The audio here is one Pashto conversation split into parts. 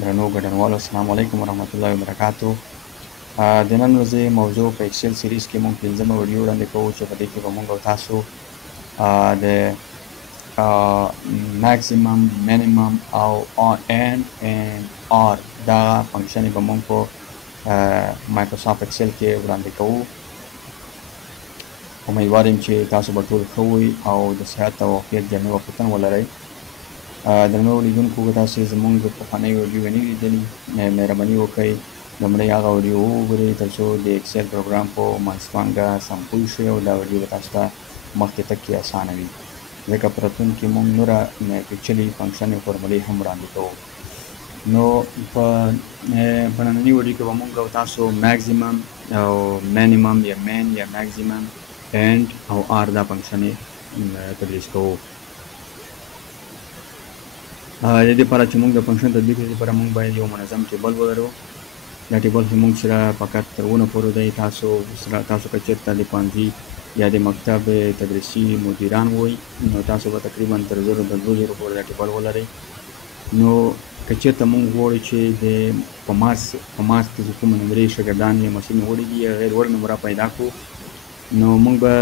درنو ګډونوالو السلام علیکم ورحمت الله وبرکاتو. د نن ورځې موضوع په ایکسل سیریز کې مونږ 15مه ویډیو وړاندې کوو چې په دې کې به مونږ او تاسو د ماکسیمم مینیمم او اینڈ آر دا فنکشن به مونږ په مایکروسافټ ایکسل کې وړاندې کوو. امیدوار یم چې تاسو به ټول ښه وئ او د صحت او عافیت جامع وختونه ولرئ. درنو لیدونکو که تاسې زموږ پخوانۍ ویډیو نه لیدلي مهرباني وکړئ لومړی هغه ویډیو وګورئ تر څو د ایکسل پروګرام په منځپانګه سم پوه شئ او دا ویډیو به تاسو ته مخکې تګ کې اسانه وي ځکه په راتلونکي کې موږ نوره پیچلې فنکشن او فورمولې هم وړاندې کوو. نو په ننني ویډیو کې به موږ او تاسو ماکسیمم او مینیمم یا مین یا ماکسیمم اینډ او آر دا فنکشنې تدریس کوو. د دې لپاره چې موږ د فنکشن تطبیق لپاره موږ باید یو منظم ټیبل ولرو. دا ټیبل چې موږ سره فقط تر ونه پورې دی. تاسو که چېرته د ښوونځي یا د مکتب تدریسي مدیران وئ نو تاسو به تقریبا تر 1000 د 2000 پورې دا ټیبل ولرئ. نو که چېرته موږ غواړو چې په مارس کې چې کومه نمرې شاګردان یا محصلین وړي دي یا غیر وړ نمره پیدا کړو نو موږ به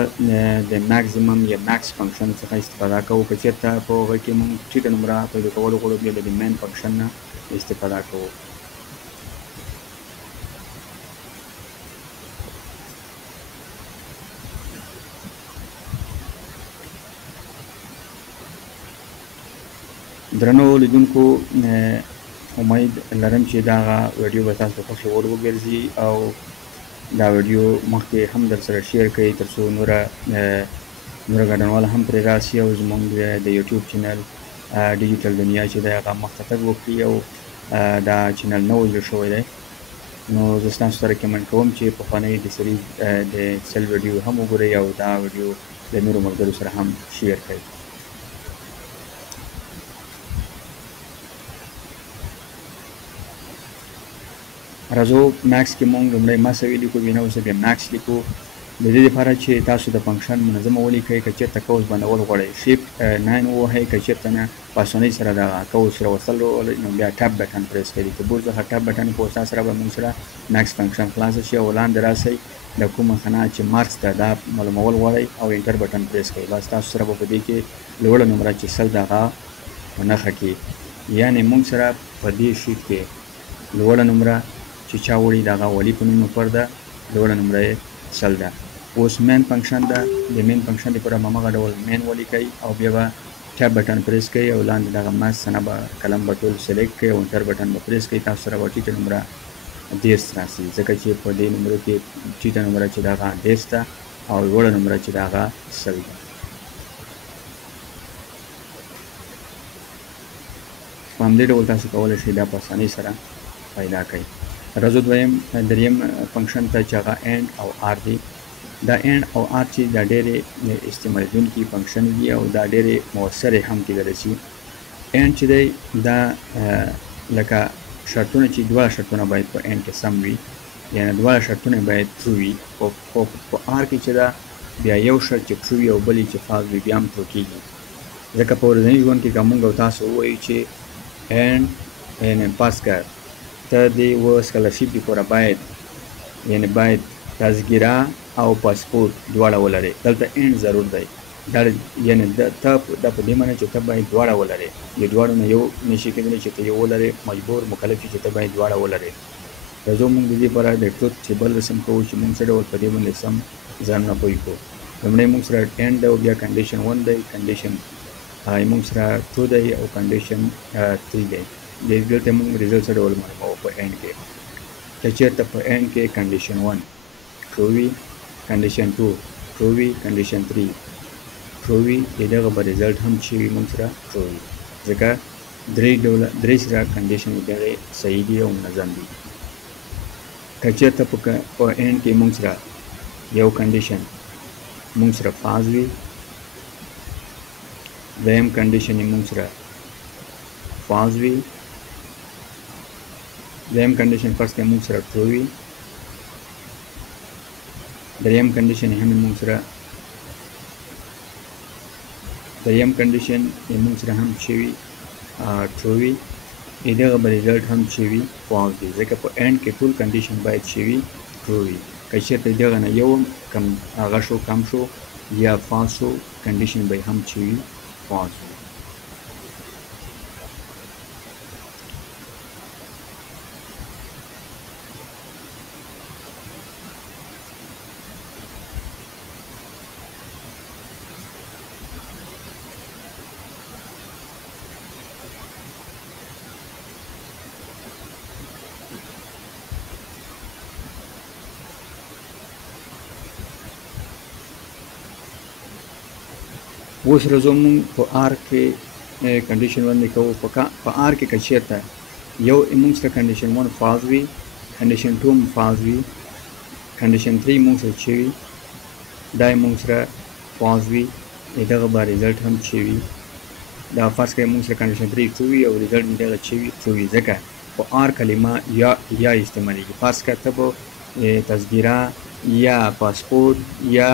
د ماکسیمم یا ماکس فنکشن څخه استفاده کوو. که چېرته په هغه کې موږ ټیټه نمره پیدا کولو غواړو بیا د مین فنکشن نه استفاده کوو. درنو لیدونکو امید لرم چې دا ویډیو به تاسو ته خوښ وړ وګرځي او دا ویډیو مخکې هم در سره شیر کړئ تر څو نوره ګډونوال هم پرې راشي او زموږ د یوټیوب چینل ډیجیټل دنیا چې دی هغه مخته تګ وکړي او دا چینل نوی جوړ شوی دی. نو زه ستاسو ته ریکمنډ کوم چې پخوانۍ د سریز د ایکسل ویډیو هم وګورئ او دا ویډیو د نورو ملګرو سره هم شیر کړئ. راځو ماکس کې مونږ لومړی مساوي لیکو بیا اوس بیا ماکس لیکو. د دې لپاره چې تاسو د فنکشن منظمه ولیکئ. که چېرته کوز بندول غواړئ شیفټ 9 ووهئ. که چېرته نه په اسانۍ سره د کوز سره وصل راولئ نو بیا ټاب بټن پریس کړئ. د کیبورډ څخه ټاب بټن په وسیله سره به مونږ سره ماکس فنکشن خلاصه شي او لاندې راسئ د کومه خانه چې مارکس ته دا معلومول غواړئ او انټر بټن پریس کړئ. بس تاسو سره به په دې کې لوړه نمره چې 100 د هغه په نښه کې یعنې مونږ سره په دې شیټ کې لوړه نمره چې چا وړي د هغه ولي په نوم نمبر ده لوړه نمره یې 100 ده. اوس مین فنکشن ده. د مین فنکشن لپاره به همغه ډول مین ولیکئ او بیا به ټاب بټن پریس کړئ او لاندې دغه ماس څنګه به قلم به ټول سلیکټ کړئ او انټر بټن به پریس کړئ. تاسو سره به ټیټه نمره 10 راسي ځکه چې په دې نمرو کې ټیټه نمره چې د هغه 10 ده او لوړه نمره چې د هغه 100 ده. په همدې ډول تاسو کولی شئ دا په اسانۍ سره پیدا کړئ. راځو دریم فنکشن ته چې هغه اینډ او آر دی. دا اینډ او آر چې دا ډېرې استعمالیدونکي فنکشن دي او دا ډېرې مؤثرې هم کېدلی شي. اینډ چې دی دا لکه شرطونه چې دواړه شرطونه باید په اینډ کې سم وي یعنې دواړه شرطونه باید ترو وي. خو په آر کې چې دا بیا یو شرط چې ترو وي او بل چې فالس وي بیا هم ترو کېږي ځکه په ورځني ژوند کې که موږ او تاسو ووایو چې اینډ یعنې پاس کړ ته د سکالرشپ لپاره باید تذکره او پاسپورت دواړه ولرئ. دلته اینډ ضرور دی. دا یعنې ته دا په دې معنی چې ته باید دواړه ولرئ. د دواړو نه یو نشي کېدلی چې ته یو ولرئ. مجبور مکلف چې ته باید دواړه ولرئ. راځو موږ د دې لپاره د ټروت ټیبل رسم کوو چې موږ څه ډول په دې باندې سم ځانونه پوه کړو. لومړی موږ سره اینډ دی او بیا کنډیشن 1 دی. کنډیشن موږ سره 2 دی او کنډیشن 3 دی. دلته موږ ریزلټ څه ډول معلوموو په اینډ کې. که چېرته په اینډ کې کنډیشن 1 ټرو وي کنډیشن 2 ټرو وي کنډیشن 3 ټرو وي د دغه به ریزلټ هم چې وي موږ سره ټرو وي ځکه درې سره کنډیشن دغه صحیح دي او منظم دي. که چېرته په اینډ کې موږ سره یو کنډیشن موږ سره فالس وي دویم کنډیشن یې موږ سره فالس وي دریم کنډیشن فرض کړئ موږ سره ټرو وي دریم کنډیشن هم موږ سره هم چې وي ټرو وي دغه به ریزلټ هم چې وي فالس وي، ځکه په اینډ کې ټول کنډیشن باید چې وي ټرو وي. که چېرته دغه نه یو کم هغه شو کم شو یا فالس شو کنډیشن به هم چې وي فالس وي. اوس راځو مونږ په آر کې کنډیشن باندې کوو. په آر کې که چېرته یو مونږ سره کنډیشن 1 فالس وي، کنډیشن 2 هم فالس وي، کنډیشن 3 مونږ سره چې وي دا یې مونږ سره فالس وي، دغه به ریزلټ هم چې وي دا فرض کړئ مونږ سره کنډیشن 3 ټرو وي او ریزلټ مې دغه چې وي ټرو وي، ځکه په آر کلمه یا استعمالیږي. فرض کړه ته به تذکره یا پاسپورت یا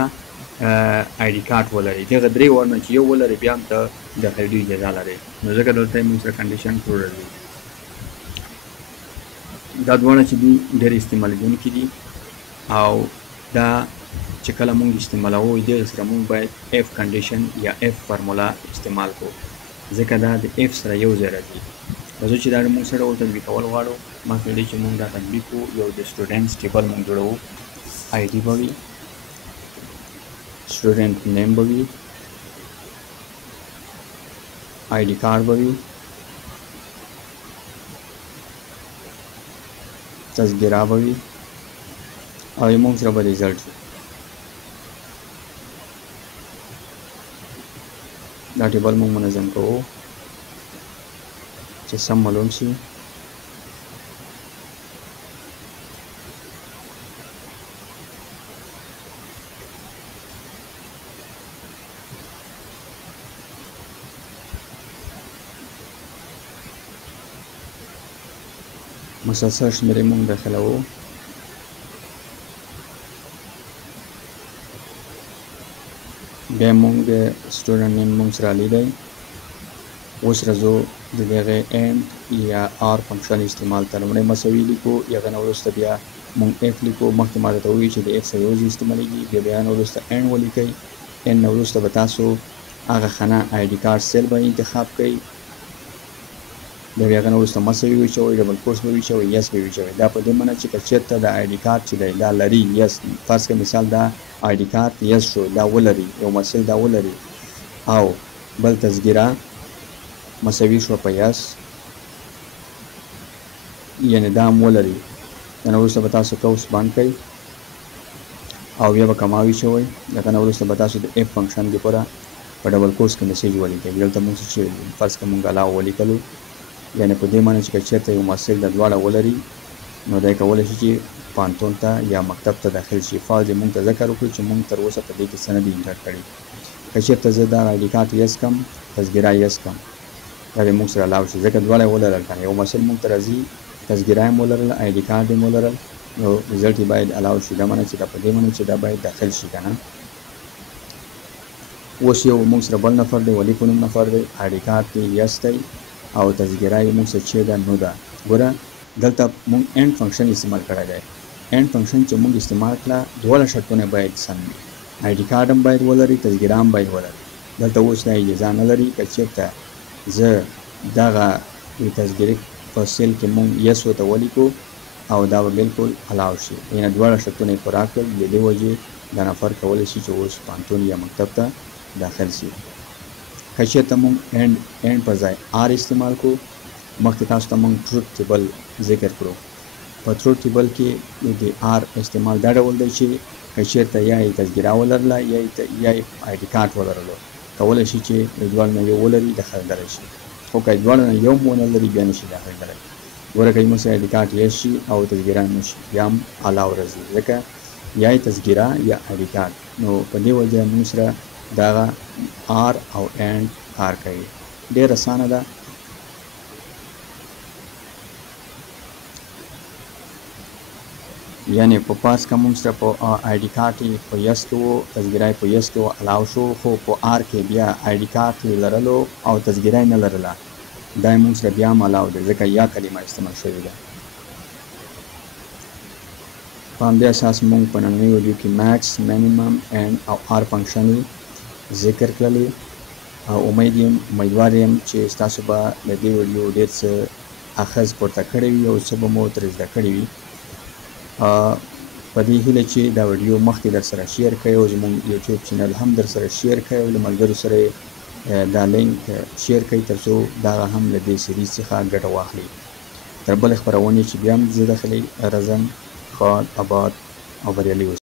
آی ډي کارت ولري، دغه درې وړ نه چې یو ولري بیا هم ته د خریدو اجازه لرې، نو ځکه دلته یې مونږ سره کنډیشن ټرو راځي. دا دواړه چې دي ډېر استعمالېدونکي دي او دا چې کله مونږ استعمالوو دغه سره مونږ باید اف کنډیشن یا اف فارمولا استعمال کړو، ځکه دا د اف سره یو ځای راځي. راځو چې دا مونږ سره وتطبیقول غواړو. مخکې له دې چې مونږ دا تطبیق کړو یو د سټوډنټس ټیبل مونږ جوړوو، آی ډي به وي، student name भी ID card भी तस्वीर भी और मोंग सर रिजल्ट दा टेबल मोंग मनजम को सम मालूम सी مسلسل شمیرې مونږ داخلوو. بیا مونږ د سټوډنټ نیم مونږ سره لیدی. اوس راځو د دغه اینډ یا آر فنکشن استعمال ته. لومړی مساوي لیکو، هغه نه وروسته بیا مونږ اف لیکو. مخکې ما درته وویل چې د اف سره یو ځای استعمالیږي، بیا نه وروسته اینډ ولیکئ. اینډ نه وروسته به تاسو هغه خانه آی ډي کارت سیل به انتخاب کړئ، د بیا نه وروسته مساوي وچوئ، ډبل کوټس به وچوئ، یس به وچوئ. دا په دې معنی چې که چېرته د آی ډي کارت چې دی دا لري یس، فرض کړئ مثال دا آی ډي کارت یس شو، دا ولري، یو محصل دا ولري او بل تذکره مساوي شوه په یس، یعنې دا هم ولري. د نه وروسته به تاسو کوس بند کړئ او بیا به کما وچوئ. دغه نه وروسته به تاسو د اف فنکشن دپاره په ډبل کوټس کې میسیج ولیکئ. دلته مونږ څه شوي دي، فرض کړئ مونږ الاو ولیکلو، یعنې په دې معنی چې که چېرته یو محصل د دواړه ولري نو دی کولی شي چې پوهنتون ته یا مکتب ته داخل شي. فالس یې مونږ ته ذکر وکړو چې مونږ تر اوسه په دې کې څه نه دي انټر کړي. که چېرته زه دا آی ډي کارت یس کم، تذکره یس کم، دا دې مونږ سره الاو شي، ځکه دواړه یې ولرل که نه. یو محصل مونږ ته راځي، تذکره یې ولرل، آی ډي کارت یې ولرل، نو ریزلټ یې باید الاو شي. دا معنی چې دا په دې معنی چې دا باید داخل شي که نه. اوس یو مونږ سره بل نفر دی، ولی په نوم نفر دی، آی ډي کارت یې یس دی او تذکره یې مونږ سره چې ده نو ده. ګوره دلته مونږ اینډ فنکشن استعمال کړی دی. اینډ فنکشن چې مونږ استعمال کړه دواړه شرطونه باید سم وي، آی ډي کارت هم باید ولري، تذکره هم باید ولري. دلته اوس دا اجازه نه لري که چېرته زه دغه تذکرې په سیل کې مونږ یس ورته ولیکو او دا به بلکل الاو شي، یعنې دواړه شرطونه یې پوره کړل. د دې وجې دا نفر کولی شي چې اوس پوهنتون یا مکتب ته داخل شي. که چېرته مونږ اینډ پر ځای آر استعمال کړو، مخکې تاسو ته مونږ ټروت ټیبل ذکر کړو. په ټروت ټیبل کې د آر استعمال دا ډول دی چې که چېرته یا یې تذکره ولرله یا یې آی ډي کارت ولرلو، کولی شي چې د دواړو نه یو ولري داخلېدلی شي، خو که دواړو نه یو هم ونه لري بیا نه شي داخلېدلی. ګوره که زموږ سره آی ډي کارت یس شي او تذکره نه شي بیا هم الاو راځي، ځکه یا یې تذکره یا آی ډي کارت. نو په دې وجه موږ سره دغه آر او اینډ کار کوي. ډېر اسانه ده. یعنې په پاس که موږ سره په آی ډي کارت یې په یس کې و، تذکره یې په یس کې و، الاو شو، خو په آر کې بیا آی ډي کارت یې لرلو او تذکره یې نه لرله، دا یې موږ سره بیا هم الاو دی ځکه یا کلمه استعمال شوې ده. په همدې اساس موږ په نننۍ ویډیو کې ماکس، منیمم، اینډ او آر فنکشن ذکر کړلې او امیدوار یم چې ستاسو به د دې ویډیو ډېر څه اخذ پورته کړی وي او څه به مو ترې زده کړي وي. په دې هیله چې دا ویډیو مخکې در سره شیر کړئ او زموږ یوټیوب چینل هم در سره شیر کړئ او له ملګرو سره دا لینک شیر کړئ تر څو دغه هم له دې سیریز څخه ګټه واخلي. تر بلې خپرونې چې بیا هم زه داخلي رزم ښاد، آباد او بریالي اوسئ.